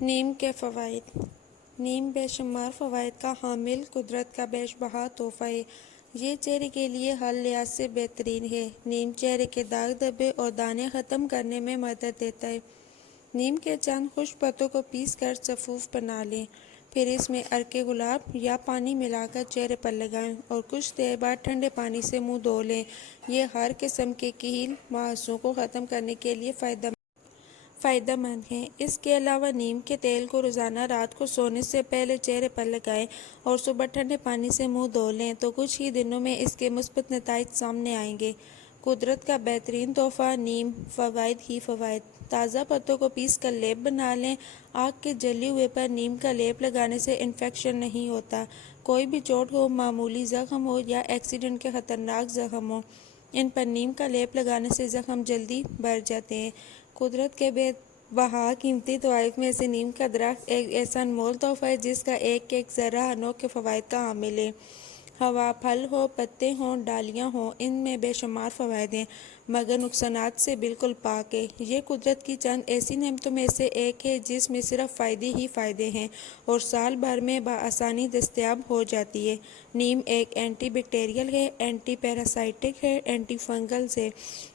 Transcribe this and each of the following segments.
نیم کے فوائد۔ نیم بے شمار فوائد کا حامل قدرت کا بیش بہا تحفہ ہے۔ یہ چہرے کے لیے ہر لحاظ سے بہترین ہے۔ نیم چہرے کے داغ دھبے اور دانے ختم کرنے میں مدد دیتا ہے۔ نیم کے چند خشک پتوں کو پیس کر سفوف بنا لیں، پھر اس میں عرق گلاب یا پانی ملا کر چہرے پر لگائیں اور کچھ دیر بعد ٹھنڈے پانی سے منہ دھو لیں۔ یہ ہر قسم کے کیل مہاسوں کو ختم کرنے کے لیے فائدہ مند ہے۔ اس کے علاوہ نیم کے تیل کو روزانہ رات کو سونے سے پہلے چہرے پر لگائیں اور صبح ٹھنڈے پانی سے منہ دھو لیں تو کچھ ہی دنوں میں اس کے مثبت نتائج سامنے آئیں گے۔ قدرت کا بہترین تحفہ نیم، فوائد ہی فوائد۔ تازہ پتوں کو پیس کر لیپ بنا لیں۔ آنکھ کے جلے ہوئے پر نیم کا لیپ لگانے سے انفیکشن نہیں ہوتا۔ کوئی بھی چوٹ ہو، معمولی زخم ہو یا ایکسیڈنٹ کے خطرناک زخم ہو، ان پر نیم کا لیپ لگانے سے زخم جلدی بھر جاتے ہیں۔ قدرت کے بے بہا قیمتی تحائف میں سے نیم کا درخت ایک ایسا انمول تحفہ ہے جس کا ایک ایک ذرہ انوکھے فوائد کا حامل ہے۔ ہوا، پھل ہو، پتے ہوں، ڈالیاں ہوں، ان میں بے شمار فوائد ہیں مگر نقصانات سے بالکل پاک ہے۔ یہ قدرت کی چند ایسی نعمتوں میں سے ایک ہے جس میں صرف فائدے ہی فائدے ہیں اور سال بھر میں بآسانی دستیاب ہو جاتی ہے۔ نیم ایک اینٹی بیکٹیریل ہے، اینٹی پیراسائٹک ہے، اینٹی فنگل ہے،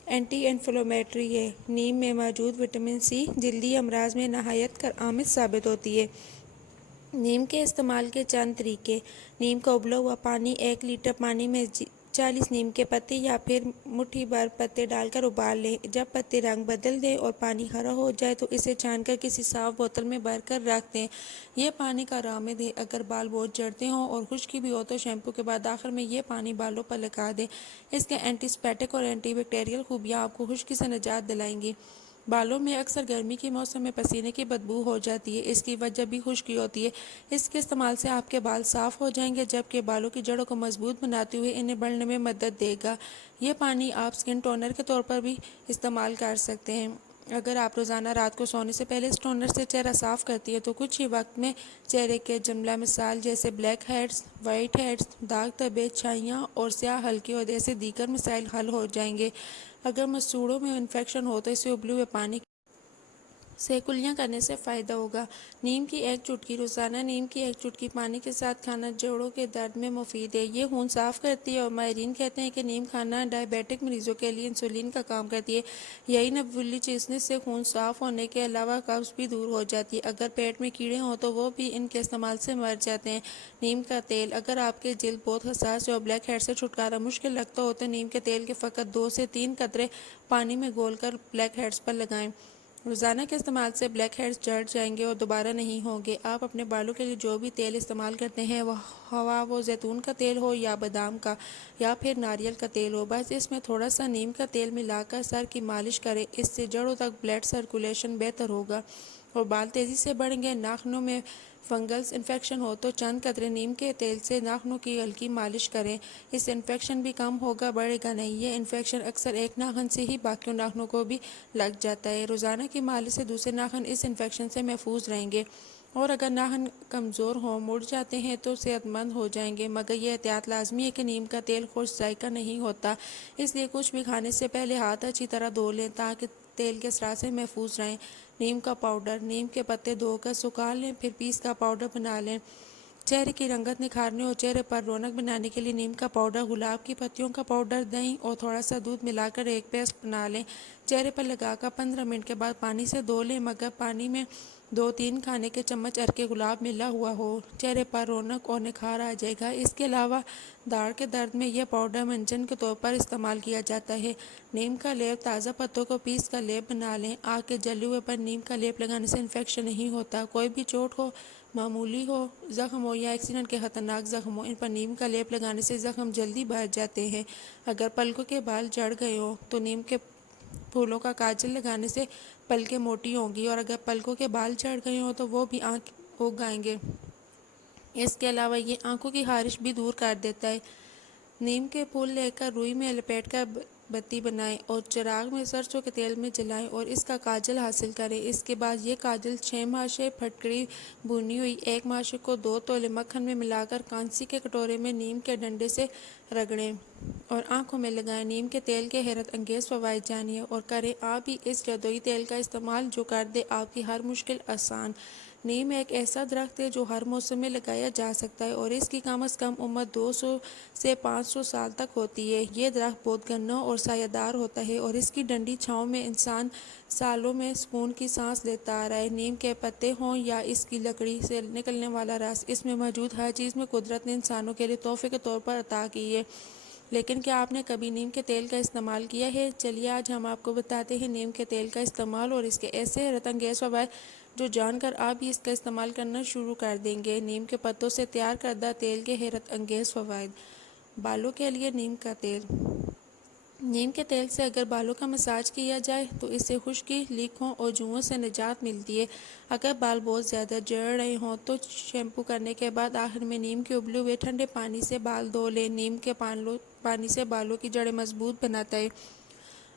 اینٹی انفلیمیٹری ہے۔ نیم میں موجود وٹامن سی جلدی امراض میں نہایت کارآمد ثابت ہوتی ہے۔ نیم کے استعمال کے چند طریقے۔ نیم کا ابلا ہوا پانی 1 لیٹر پانی میں 40 نیم کے پتے یا پھر مٹھی بھر پتے ڈال کر ابال لیں۔ جب پتے رنگ بدل دیں اور پانی ہرا ہو جائے تو اسے چھان کر کسی صاف بوتل میں بھر کر رکھ دیں۔ یہ پانی کارآمد ہے۔ اگر بال بہت جھڑتے ہوں اور خشکی بھی ہو تو شیمپو کے بعد آخر میں یہ پانی بالوں پر لگا دیں۔ اس کے اینٹی سیپٹک اور اینٹی بیکٹیریل خوبیاں آپ کو خشکی سے نجات دلائیں گی۔ بالوں میں اکثر گرمی کے موسم میں پسینے کی بدبو ہو جاتی ہے، اس کی وجہ بھی خشکی ہوتی ہے۔ اس کے استعمال سے آپ کے بال صاف ہو جائیں گے جبکہ بالوں کی جڑوں کو مضبوط بناتے ہوئے انہیں بڑھنے میں مدد دے گا۔ یہ پانی آپ سکن ٹونر کے طور پر بھی استعمال کر سکتے ہیں۔ اگر آپ روزانہ رات کو سونے سے پہلے اس ٹونر سے چہرہ صاف کرتی ہیں تو کچھ ہی وقت میں چہرے کے جملہ مسائل جیسے بلیک ہیڈز، وائٹ ہیڈز، داغ دھبے، چھائیاں اور سیاہ ہلکے عہدے سے دیگر مسائل حل ہو جائیں گے۔ اگر مسوڑھوں میں انفیکشن ہو تو اسے ابلے ہوئے پانی سے کلیاں کرنے سے فائدہ ہوگا۔ نیم کی 1 چٹکی روزانہ نیم کی 1 چٹکی پانی کے ساتھ کھانا جوڑوں کے درد میں مفید ہے۔ یہ خون صاف کرتی ہے اور ماہرین کہتے ہیں کہ نیم کھانا ڈائبیٹک مریضوں کے لیے انسولین کا کام کرتی ہے۔ یہی نبولی چیسنے سے خون صاف ہونے کے علاوہ قبض بھی دور ہو جاتی ہے۔ اگر پیٹ میں کیڑے ہوں تو وہ بھی ان کے استعمال سے مر جاتے ہیں۔ نیم کا تیل۔ اگر آپ کی جلد بہت حساس ہے اور بلیک ہیڈ سے چھٹکارا مشکل لگتا ہو تو نیم کے تیل کے فقط 2 سے 3 قطرے پانی میں گھول کر بلیک ہیڈز پر لگائیں۔ روزانہ کے استعمال سے بلیک ہیڈز جڑ جائیں گے اور دوبارہ نہیں ہوں گے۔ آپ اپنے بالوں کے لیے جو بھی تیل استعمال کرتے ہیں وہ زیتون کا تیل ہو یا بادام کا یا پھر ناریل کا تیل ہو، بس اس میں تھوڑا سا نیم کا تیل ملا کر سر کی مالش کریں۔ اس سے جڑوں تک بلڈ سرکولیشن بہتر ہوگا اور بال تیزی سے بڑھیں گے۔ ناخنوں میں فنگس انفیکشن ہو تو چند قطرے نیم کے تیل سے ناخنوں کی ہلکی مالش کریں، اس سے انفیکشن بھی کم ہوگا، بڑھے گا نہیں۔ یہ انفیکشن اکثر ایک ناخن سے ہی باقی ناخنوں کو بھی لگ جاتا ہے۔ روزانہ کی مالش سے دوسرے ناخن اس انفیکشن سے محفوظ رہیں گے اور اگر ناخن کمزور ہوں، مڑ جاتے ہیں تو صحت مند ہو جائیں گے، مگر یہ احتیاط لازمی ہے کہ نیم کا تیل خوش ذائقہ نہیں ہوتا، اس لیے کچھ بھی کھانے سے پہلے ہاتھ اچھی طرح دھو لیں تاکہ تیل کے اثرات سے محفوظ رہیں۔ نیم کا پاؤڈر۔ نیم کے پتے دھو کر سکھا لیں پھر پیس کا پاؤڈر بنا لیں۔ چہرے کی رنگت نکھارنے اور چہرے پر رونق بنانے کے لیے نیم کا پاؤڈر، گلاب کی پتیوں کا پاؤڈر، دہی اور تھوڑا سا دودھ ملا کر ایک پیسٹ بنا لیں۔ چہرے پر لگا کر 15 منٹ کے بعد پانی سے دھو لیں مگر پانی میں 2-3 کھانے کے چمچ عرق گلاب ملا ہوا ہو، چہرے پر رونق اور نکھار آ جائے گا۔ اس کے علاوہ داڑھ کے درد میں یہ پاؤڈر منجن کے طور پر استعمال کیا جاتا ہے۔ نیم کا لیپ۔ تازہ پتوں کو پیس کر لیپ بنا لیں۔ آنکھ کے جلے ہوئے پر نیم کا لیپ لگانے سے انفیکشن نہیں ہوتا۔ کوئی بھی چوٹ ہو، معمولی ہو زخم ہو یا ایکسیڈنٹ کے خطرناک زخم ہو، ان پر نیم کا لیپ لگانے سے زخم جلدی بھر جاتے ہیں۔ اگر پلکوں کے بال جھڑ گئے ہوں تو نیم کے پھولوں کا کاجل لگانے سے پلکیں موٹی ہوں گی اور اگر پلکوں کے بال جھڑ گئے ہوں تو وہ بھی آنکھ اگ آئیں گے۔ اس کے علاوہ یہ آنکھوں کی خارش بھی دور کر دیتا ہے۔ نیم کے پھول لے کر روئی میں لپیٹ کر بتی بنائیں اور چراغ میں سرسوں کے تیل میں جلائیں اور اس کا کاجل حاصل کریں۔ اس کے بعد یہ کاجل 6 ماشے پھٹکری بھونی ہوئی 1 ماشے کو 2 تولے مکھن میں ملا کر کانسی کے کٹورے میں نیم کے ڈنڈے سے رگڑیں اور آنکھوں میں لگائیں۔ نیم کے تیل کے حیرت انگیز فوائد جانیے اور کریں آپ بھی اس جادوئی تیل کا استعمال جو کر دے آپ کی ہر مشکل آسان۔ نیم ایک ایسا درخت ہے جو ہر موسم میں لگایا جا سکتا ہے اور اس کی کم از کم عمر 200 سے 500 سال تک ہوتی ہے۔ یہ درخت بہت گھنا اور سایہ دار ہوتا ہے اور اس کی ڈنڈی چھاؤں میں انسان سالوں میں سکون کی سانس لیتا آ رہا ہے۔ نیم کے پتے ہوں یا اس کی لکڑی سے نکلنے والا رس، اس میں موجود ہر چیز میں قدرت نے انسانوں کے لیے تحفے کے طور پر عطا کی ہے۔ لیکن کیا آپ نے کبھی نیم کے تیل کا استعمال کیا ہے؟ چلیے آج ہم آپ کو بتاتے ہیں نیم کے تیل کا استعمال اور اس کے ایسے حیرت انگیز فوائد جو جان کر آپ بھی اس کا استعمال کرنا شروع کر دیں گے۔ نیم کے پتوں سے تیار کردہ تیل کے حیرت انگیز فوائد۔ بالوں کے لیے نیم کا تیل۔ نیم کے تیل سے اگر بالوں کا مساج کیا جائے تو اس سے خشکی، لیکھوں اور جوؤں سے نجات ملتی ہے۔ اگر بال بہت زیادہ جڑ رہے ہوں تو شیمپو کرنے کے بعد آخر میں نیم کے ابلے ہوئے ٹھنڈے پانی سے بال دھو لیں۔ نیم کے پانی سے بالوں کی جڑیں مضبوط بناتا ہے۔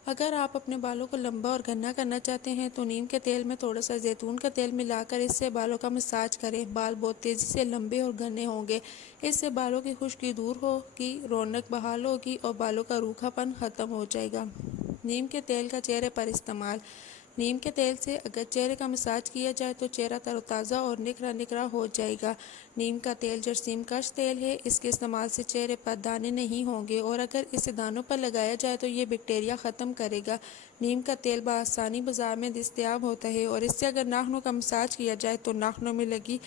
اگر آپ اپنے بالوں کو لمبا اور گھنا کرنا چاہتے ہیں تو نیم کے تیل میں تھوڑا سا زیتون کا تیل ملا کر اس سے بالوں کا مساج کریں۔ بال بہت تیزی سے لمبے اور گھنے ہوں گے۔ اس سے بالوں کی خشکی دور ہوگی، رونق بحال ہوگی اور بالوں کا روکھا پن ختم ہو جائے گا۔ نیم کے تیل کا چہرے پر استعمال۔ نیم کے تیل سے اگر چہرے کا مساج کیا جائے تو چہرہ تر و تازہ اور نکھرا ہو جائے گا۔ نیم کا تیل جراثیم کش تیل ہے۔ اس کے استعمال سے چہرے پر دانے نہیں ہوں گے اور اگر اسے دانوں پر لگایا جائے تو یہ بیکٹیریا ختم کرے گا۔ نیم کا تیل بآسانی بازار میں دستیاب ہوتا ہے اور اس سے اگر ناخنوں کا مساج کیا جائے تو ناخنوں میں لگی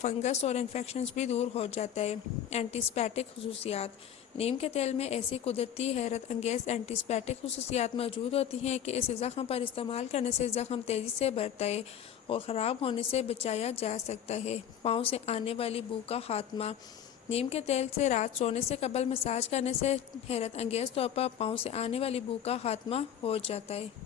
فنگس اور انفیکشنز بھی دور ہو جاتا ہے۔ اینٹی سیپٹک خصوصیات۔ نیم کے تیل میں ایسی قدرتی حیرت انگیز اینٹی سیپٹک خصوصیات موجود ہوتی ہیں کہ اسے زخم پر استعمال کرنے سے زخم تیزی سے بڑھتا ہے اور خراب ہونے سے بچایا جا سکتا ہے۔ پاؤں سے آنے والی بو کا خاتمہ۔ نیم کے تیل سے رات سونے سے قبل مساج کرنے سے حیرت انگیز طور پر پاؤں سے آنے والی بو کا خاتمہ ہو جاتا ہے۔